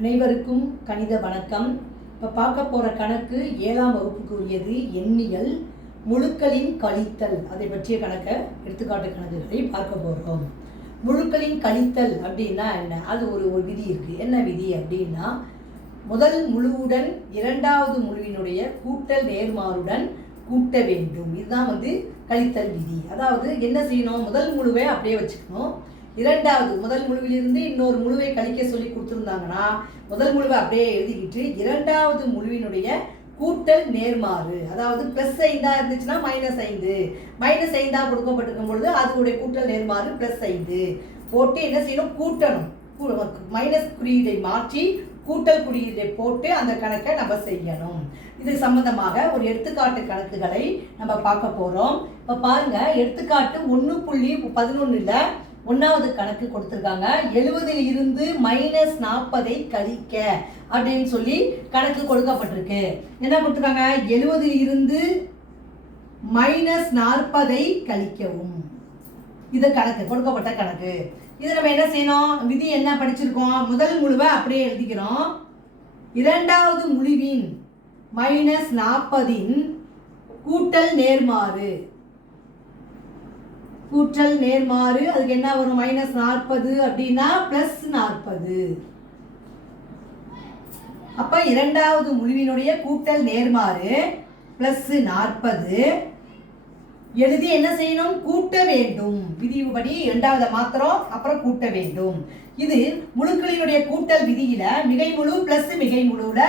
அனைவருக்கும் கணித வணக்கம். இப்போ பார்க்க போகிற கணக்கு 7ஆம் வகுப்புக்கு உரியது எண்ணியல் முழுக்களின் கழித்தல். அதை பற்றிய கணக்கை எடுத்துக்காட்டு கணக்குகளை பார்க்க போகிறோம். முழுக்களின் கழித்தல் அப்படின்னா என்ன? அது ஒரு விதி இருக்குது. என்ன விதி அப்படின்னா, முதல் முழுவுடன் இரண்டாவது முழுவினுடைய கூட்டல் நேர்மாறுடன் கூட்ட வேண்டும். இதுதான் கழித்தல் விதி. அதாவது என்ன செய்யணும்? முதல் முழுவை அப்படியே வச்சுக்கணும். இரண்டாவது முதல் முழுவிலிருந்து இன்னொரு முழுவை கழிக்க சொல்லி கொடுத்துருந்தாங்கன்னா முதல் முழுவை அப்படியே எழுதிக்கிட்டு இரண்டாவது முழுவினுடைய கூட்டல் நேர்மாறு, அதாவது +5 இருந்துச்சுன்னா -5, -5 கொடுக்கப்பட்டிருக்கும் பொழுது அதனுடைய கூட்டல் நேர்மாறு +5 போட்டு என்ன செய்யணும்? கூட்டணும். மைனஸ் குறியீடை மாற்றி கூட்டல் குறியீடை போட்டு அந்த கணக்கை நம்ம செய்யணும். இது சம்பந்தமாக ஒரு எடுத்துக்காட்டு கணக்குகளை நம்ம பார்க்க போகிறோம். இப்போ பாருங்க, எடுத்துக்காட்டு 1.11 1வது கணக்கு கொடுத்துருக்காங்க. 70 இருந்து -40 கழிக்க அப்படின்னு சொல்லி கணக்கு கொடுக்கப்பட்டிருக்கு. என்ன கொடுத்துருக்காங்க? 70 இருந்து -40 கழிக்கவும். இது கணக்கு, கொடுக்கப்பட்ட கணக்கு. இது நம்ம என்ன செய்யணும்? விதி என்ன படிச்சிருக்கோம்? முதல் முழுவை அப்படியே எழுதிக்கிறோம். இரண்டாவது முழுவின் -40 கூட்டல் நேர்மாறு, கூட்டல் நேர்மாறு அதுக்கு என்ன வரும்? -40 அப்படின்னா +40. அப்ப இரண்டாவது முழுவினுடைய கூட்டல் நேர்மாறு +40 எழுதி என்ன செய்யணும்? கூட்ட வேண்டும். விதிபடி இரண்டாவது மாத்திரம், அப்புறம் கூட்ட வேண்டும். இது முழுக்களினுடைய கூட்டல் விதியில மிகை முழு பிளஸ் மிகை முழுல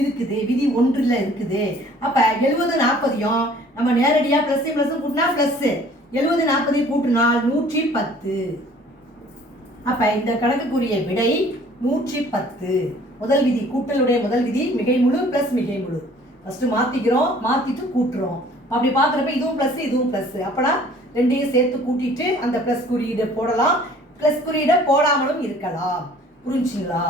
இருக்குது. விதி 1ல இருக்குது. அப்ப 70 40 நம்ம நேரடியா பிளஸ் கூட்டினா பிளஸ், 70 40 கூட்டினால் 110. அப்ப இந்த கணக்குக்குரிய விடை 110. முதல் விதி, கூட்டலுடைய முதல் விதி மிகை முழு பிளஸ் மிகை முழு. ஃபர்ஸ்ட் மாத்திக்கிறோம், மாத்திட்டு கூட்டுறோம். அப்படி பார்க்குறப்ப இதுவும் பிளஸ் இதுவும் பிளஸ். அப்பனா ரெண்டையும் சேர்த்து கூட்டிட்டு அந்த பிளஸ் குறியீடை போடலாம், பிளஸ் குறியீடை போடாமலும் இருக்கலாம். புரிஞ்சுங்களா?